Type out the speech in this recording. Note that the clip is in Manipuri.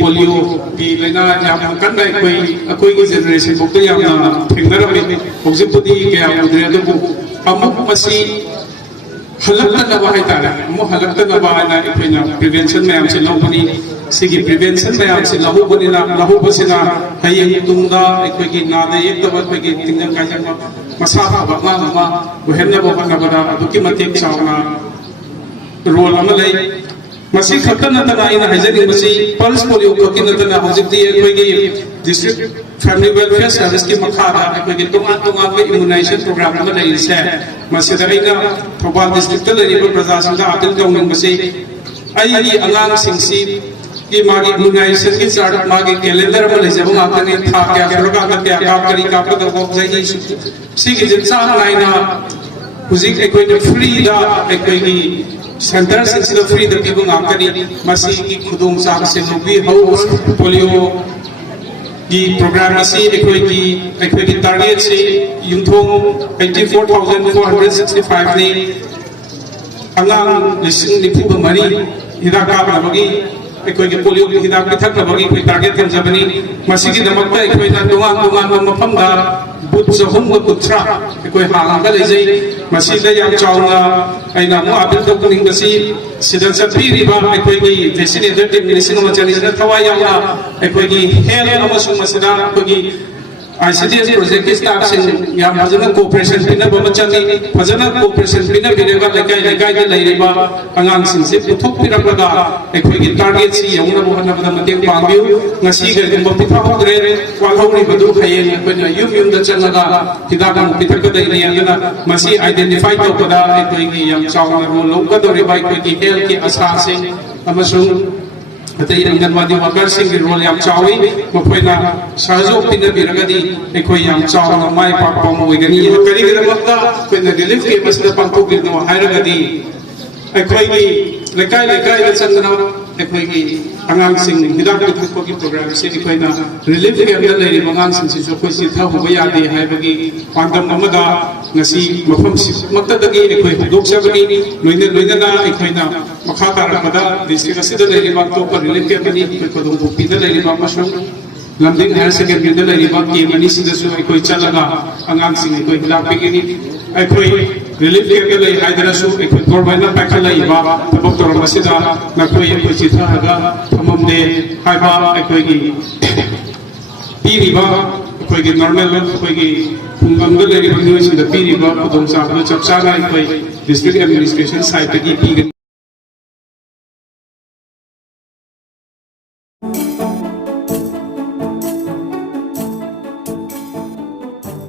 पोलियो की लेना याम कन कोई जनरेशन बुक याम थेंगनरबे हौजिपुदी क्या उद्रे दबु अमुक मसी हलक्तनबा हाइतारे अमुक हलक्तनबा हाइना इखैना प्रिवेंशन मैम से लौबनी सिगी प्रिवेंशन मैम से लहुबसिना हयें तुंगा इखैगी नादे एकदब इखैगी तिंगन कायजन मसा फबा मा वहेनबो हनबदा अदुकी मतेक चावना रोल अमा लई मसी खतन नतना इन हाइजनिंग मसी पल्स पोलियो खकी नतना हौजिकती अखैगी डिस्ट्रिक्ट फैमिली वेलफेयर सर्विस की मखादा अखैगी तोंगा के इम्यूनाइजेशन प्रोग्राम अमा लई से मसीदा आइना थौबाल डिस्ट्रिक्ट लैरिबा प्रजासिंदा अपील तौनिंग मसी आइगी अंगांग सिंगसी की मागी इम्यूनाइजेशन की चार्ट मागी कैलेंडर में लेजबो आकने था क्या सरकार का क्या काम करी का पद को जाई सिगी जिनसा लाइना हुजिक एकोई फ्री दा एकोई सेंटर सिंसिल फ्री द पीबो आकनी मसी की खुदुम साग से लोबी हो पोलियो की प्रोग्राम मसी एकोई की टारगेट से युमथों 84465 ने अंगांग लिसिंग निफु मरी हिदा का बगी एकोई के पोलियो की हिदाक पिथक बगी कोई टारगेट कम जबनी मसी की दमकता एकोई ना दोंगा मफम दा बुत जहुम को कुत्रा एकोई हालांगा ले जाई मसी ले याम चाउंगा आइना मु आबिल तो कुनिंग मसी सिदन सपी रिबा एकोई की वैक्सीनेटर टीम मिलिसिंग मचनी जन थवा यामा एकोई की हेल अमसुंग मसिदा एकोई की ICDS प्रोजेक्ट के स्टाफ से याम फजना कोऑपरेशन पिना बमचनी फजना कोऑपरेशन पिना बिरेगा लेकाई दे लैरिबा अंगांग सिंग से पुथोक पिरकदा एखोई की टारगेट सी यौना बहना बदा मतें पांगियो ngasi ga gum pitha hogre walhori badu khayen bana yum da chalaga hidaka pitha ka dai yana masi identify to kada ekoi gi yam chawna ro lokka dori bai ko ki health ki asa se amasung अतई अंगनवाड़ी वर्कर सिंह की रोल याम चावी मफोइना सहयोग पिन बिरगदी एकोई याम चावना माय पापा मोइगनी करी गदमक्ता कोइना रिलीफ के मसला पंको गिरनो हायरगदी एकोई की लेकाई द चंदना एकोई की अंगांग सिंह हिदाक बिथको की प्रोग्राम से एकोइना रिलीफ के अंदर लेरि मंगांग सिंह से कोई सिथा हो यादे हायबगी पांदम अमदा ngasi mafam si maktadagi ekhoi hudok sabani loina ekhoina makha tarakada district asida leiriba to par relief ke bani kodong bupida leiriba masung lamding higher secondary da leiriba ke mani sida su ekhoi chalaga angang sing ekhoi hilapigini ekhoi relief ke lei haidara su ekhoi government na pakha leiba tabok tor masida nakhoi ekhoi chitha haga thamamde haiba ekhoi gi piriba ekhoi gi normal ekhoi gi Pungganggal dari Universiti Piri Bapak Dongsa Chapsana District Administration Site